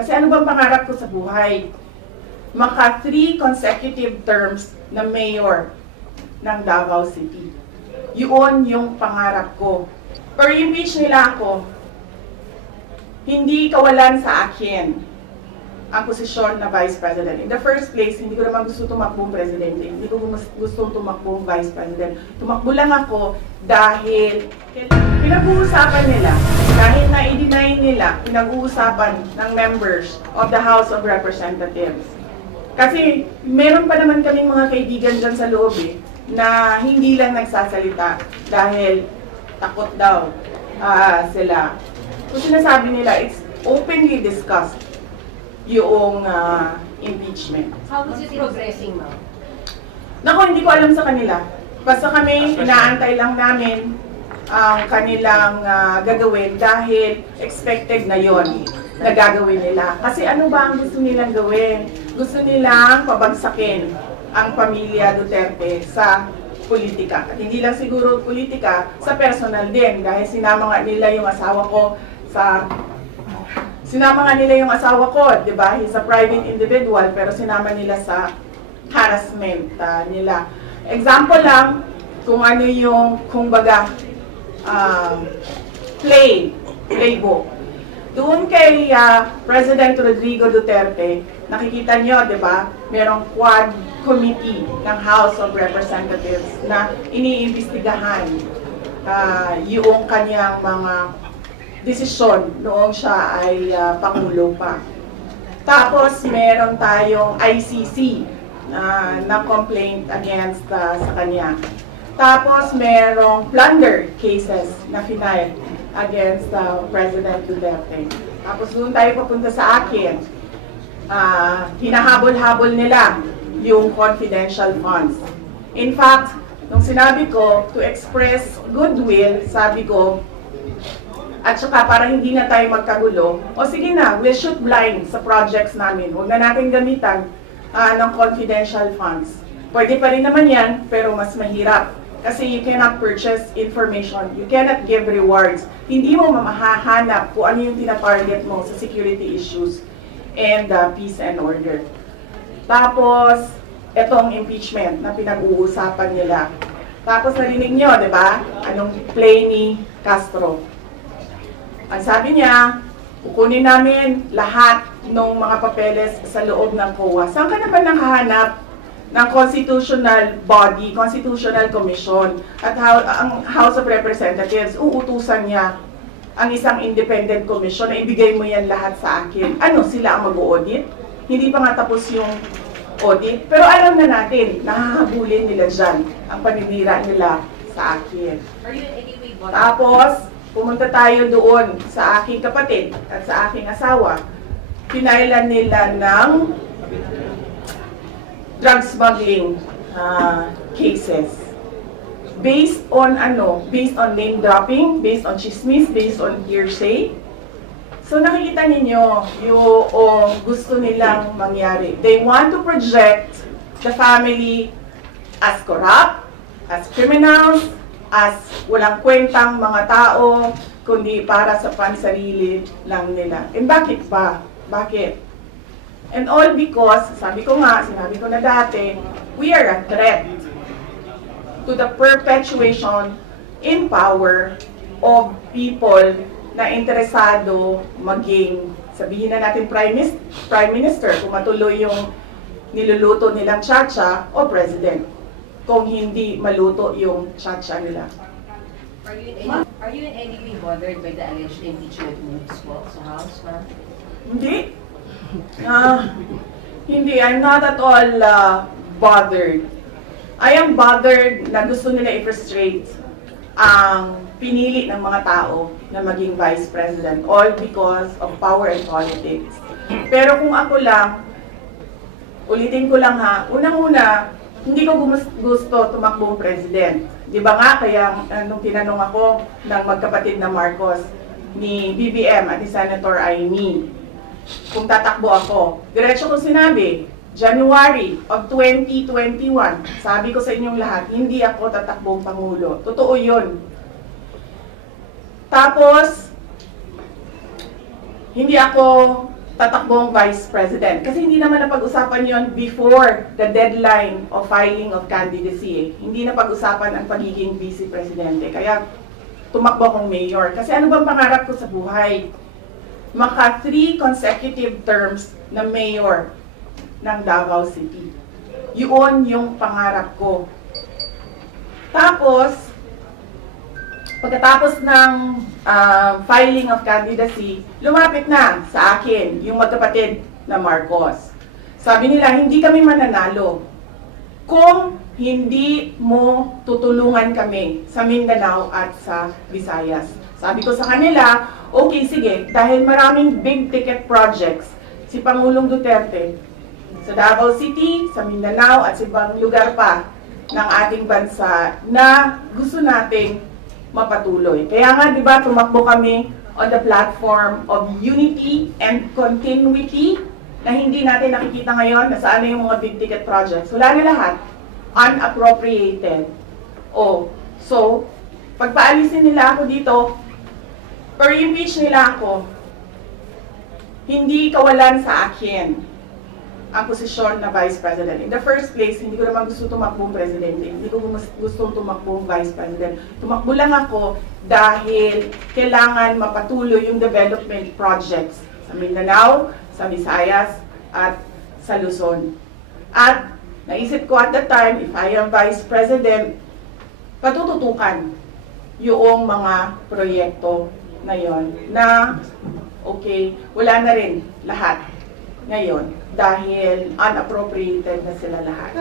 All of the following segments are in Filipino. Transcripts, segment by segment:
Kasi ano bang pangarap ko sa buhay? Maka 3 consecutive terms na mayor ng Davao City. Yun yung pangarap ko. Or impeach nila ako, hindi kawalan sa akin ang posisyon na Vice President. In the first place, hindi ko naman gusto tumakbong Presidente. Hindi ko gusto tumakbong Vice President. Tumakbo lang ako dahil pinag-uusapan nila, kahit na i-deny nila, pinag-uusapan ng members of the House of Representatives. Kasi meron pa naman kaming mga kaibigan dyan sa loob na hindi lang nagsasalita dahil takot daw sila. Kung sinasabi nila, it's openly discussed yung impeachment. How is it progressing, ma'am? Naku, hindi ko alam sa kanila. Basta kami, inaantay lang namin ang kanilang gagawin dahil expected na yon na gagawin nila. Kasi ano ba ang gusto nilang gawin? Gusto nilang pabagsakin ang pamilya Duterte sa politika. At hindi lang siguro politika, sa personal din. Dahil sinama nga nila yung asawa ko sa... Sinama nga nila yung asawa ko, di ba? He's a private individual, pero sinama nila sa harassment nila. Example lang, kung ano yung, kumbaga, playbook. Doon kay President Rodrigo Duterte, nakikita nyo, di ba? Merong quad committee ng House of Representatives na iniimbestigahan yung kanyang mga desisyon noong siya ay Pangulo pa. Tapos meron tayong ICC na complaint against sa kanya. Tapos merong plunder cases na final against President Duterte. Tapos doon tayo papunta sa akin. Hinahabol-habol nila yung confidential funds. In fact, nung sinabi ko to express goodwill, sabi ko, at saka para hindi na tayo magkagulo, o sige na, we'll shoot blind sa projects namin. Huwag na natin gamitan ng confidential funds. Pwede pa rin naman yan, pero mas mahirap. Kasi you cannot purchase information, you cannot give rewards. Hindi mo mamahahanap kung ano yung tinatarget mo sa security issues and peace and order. Tapos, etong impeachment na pinag-uusapan nila. Tapos narinig nyo, di ba? Anong play ni Castro? Ang sabi niya, kukunin namin lahat ng mga papeles sa loob ng COA. Saan ka naman nakahanap ng constitutional body, constitutional commission, at ang House of Representatives, uutusan niya ang isang independent commission na ibigay mo yan lahat sa akin. Ano, sila ang mag-audit? Hindi pa nga tapos yung audit. Pero alam na natin, nahahabulin nila dyan ang paninira nila sa akin. Are you in any way bothered? Tapos, pumunta tayo doon sa aking kapatid at sa aking asawa. Pinailan nila ng drug smuggling cases. Based on ano? Based on name dropping, based on chismis, based on hearsay. So nakikita ninyo yung gusto nilang mangyari. They want to project the family as corrupt, as criminals, as walang kwentang mga tao, kundi para sa pansarili lang nila. And bakit ba? Bakit? And all because, sabi ko nga, sinabi ko na dati, we are a threat to the perpetuation in power of people na interesado maging, sabihin na natin Prime Minister, kung matuloy yung niluluto nilang Chacha o President, kung hindi maluto yung Chacha nila. Are you in any way bothered by the alleged impeachment moves po sa House, ma'am? Hindi. Hindi, I'm not at all bothered. I am bothered na gusto nila i-frustrate ang pinili ng mga tao na maging Vice President, all because of power and politics. Pero kung ako lang, ulitin ko lang ha, unang-una, hindi ko gusto tumakbong President. Di ba nga, kaya nung tinanong ako ng magkapatid na Marcos, ni BBM at ni Senator Amy, kung tatakbo ako, diretso ko sinabi, January of 2021, sabi ko sa inyong lahat, hindi ako tatakbong Pangulo. Totoo yun. Tapos, hindi ako tatakbong Vice President. Kasi hindi naman napag-usapan yon before the deadline of filing of candidacy. Hindi napag-usapan ang pagiging Vice Presidente. Kaya tumakbo akong mayor. Kasi ano bang pangarap ko sa buhay? Maka 3 consecutive terms na mayor ng Davao City. Yun yung pangarap ko. Tapos, pagkatapos ng filing of candidacy, lumapit na sa akin yung magkapatid na Marcos. Sabi nila, hindi kami mananalo kung hindi mo tutulungan kami sa Mindanao at sa Visayas. Sabi ko sa kanila, okay, sige, dahil maraming big ticket projects si Pangulong Duterte sa Davao City, sa Mindanao at sa ibang lugar pa ng ating bansa na gusto nating mapatuloy. Kaya nga, di ba, tumakbo kami on the platform of unity and continuity na hindi natin nakikita ngayon na saan na yung mga big ticket projects. Wala na lahat. Unappropriated. So, pagpaalisin nila ako dito, or impeach nila ako, hindi kawalan sa akin ang posisyon na Vice President. In the first place, hindi ko naman gusto tumakbong Presidente. Hindi ko gusto tumakbong Vice President. Tumakbo lang ako dahil kailangan mapatuloy yung development projects sa Mindanao, sa Visayas, at sa Luzon. At naisip ko at that time, if I am Vice President, patututukan yung mga proyekto na yon na okay, wala na rin lahat ngayon dahil unappropriated na sila lahat.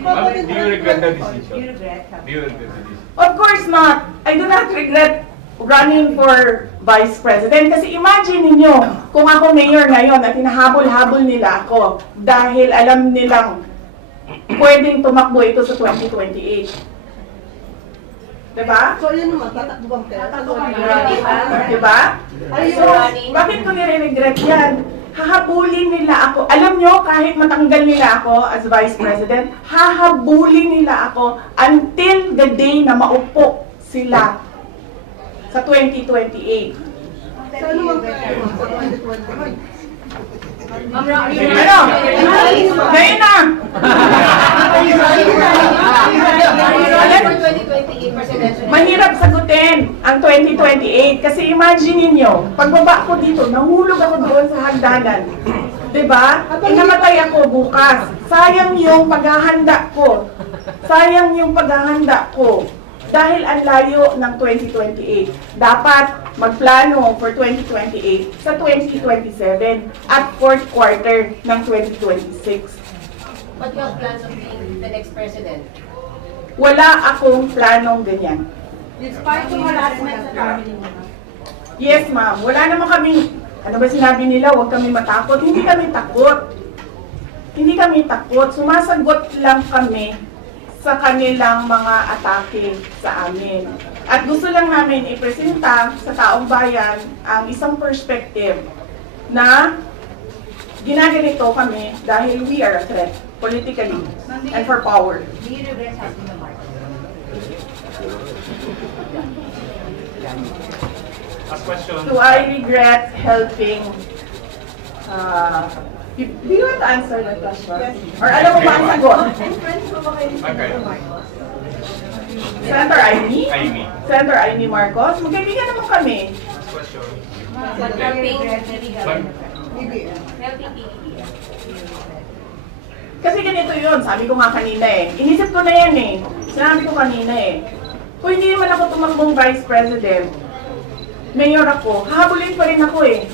Ma'am, do you regret the decision? Do you regret? Do you regret the decision? Of course not. I do not regret running for Vice President kasi imagine ninyo kung ako mayor ngayon at hinahabol-habol nila ako dahil alam nilang pwedeng tumakbo ito sa 2028. Diba? So, yun naman, tatakbo bang pera? Diba? So, bakit ko nire-regret yan? Hahabulin nila ako. Alam nyo, kahit matanggal nila ako as Vice President, hahabulin nila ako until the day na maupo sila sa 2028. So, ano mang pera? Sa 2021. Ano? Ngayon na! Mahirap sagutin ang 2028 kasi imagine niyo, pagbaba ko dito, nahulog ako doon sa hagdanan. 'Di ba? Namatay ako bukas. Sayang yung paghahanda ko. Sayang yung paghahanda ko. Dahil ang layo ng 2028. Dapat magplano for 2028 sa 2027 at fourth quarter ng 2026. But you have plans of being the next president? Wala akong planong ganyan. Despite yung harassment sa family mo? Yes, ma'am. Wala naman kami, ano ba sinabi nila, huwag kami matakot. Hindi kami takot. Hindi kami takot. Sumasagot lang kami sa kanilang mga atake sa amin. At gusto lang namin ipresenta sa taong bayan ang isang perspective na ginaganito kami dahil we are a threat politically and for power. Do you regret having the mark? Last question. Do I regret helping do you want to answer that question? Yes. Or alam mo ba ang sagot? And friends mo ba kayo Okay. sa Marcos? Senator Amy? Amy. Senator Amy Marcos? Magkaibigan naman kami. Last question. Helping BBM. helping PBBM. Kasi ganito yun, sabi ko nga kanina eh. Inisip ko na yan eh. Sinabi ko kanina eh. Kung hindi naman ako tumakbong Vice President, mayor ako, hahabulin pa rin ako eh.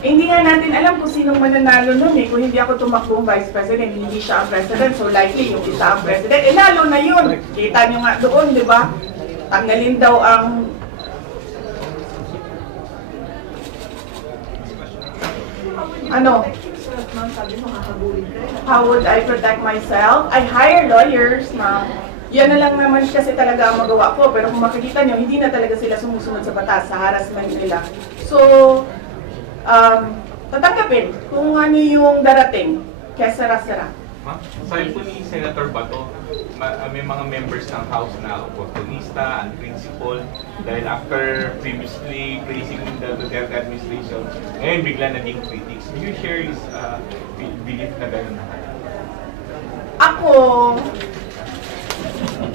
Hindi nga natin alam kung sinong mananalo nun eh. Kung hindi ako tumakbong Vice President, hindi siya ang President. So likely yung isa ang President. Eh lalo na yun. Kita nyo nga doon, di ba? Tanggalin daw ang... Ano? Ma'am, sabi mo, hahabulin ka rin. How would I protect myself? I hire lawyers, ma'am. Yan na lang naman kasi talaga ang magawa ko. Pero kung makikita nyo, hindi na talaga sila sumusunod sa batas, sa harassment nila. So, tatanggapin kung ano yung darating. Kaya sara-sara. Ma'am, sabi po ni Senator Bato, may mga members ng House na opportunista, unprincipled, dahil after previously praising the Duterte administration, ngayon bigla naging critics. Will you share his belief na gano'n na? Ako,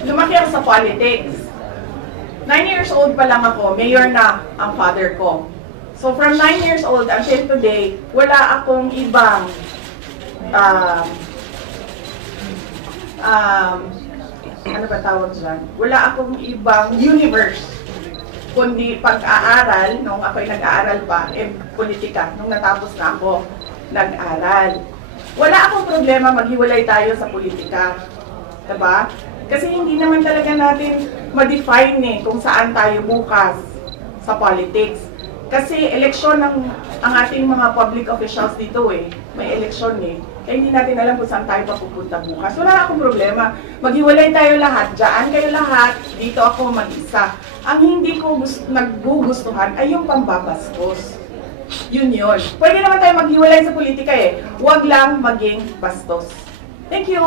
lumaki ako sa politics. 9 years old pa lang ako, mayor na ang father ko. So from 9 years old until today, wala akong ibang ano ba tawag dyan? Wala akong ibang universe kundi pag-aaral, nung ako'y nag-aaral pa, politika, nung natapos na ako nag-aral. Wala akong problema maghiwalay tayo sa politika. Diba? Kasi hindi naman talaga natin ma-define kung saan tayo bukas sa politics. Kasi eleksyon ang ating mga public officials dito May eleksyon Kaya hindi natin alam kung saan tayo papupunta bukas. Wala akong problema. Maghiwalay tayo lahat. Diyan kayo lahat. Dito ako mag-isa. Ang hindi ko naggugustuhan ay yung pambabastos. Yun. Pwede naman tayo maghiwalay sa politika Huwag lang maging bastos. Thank you!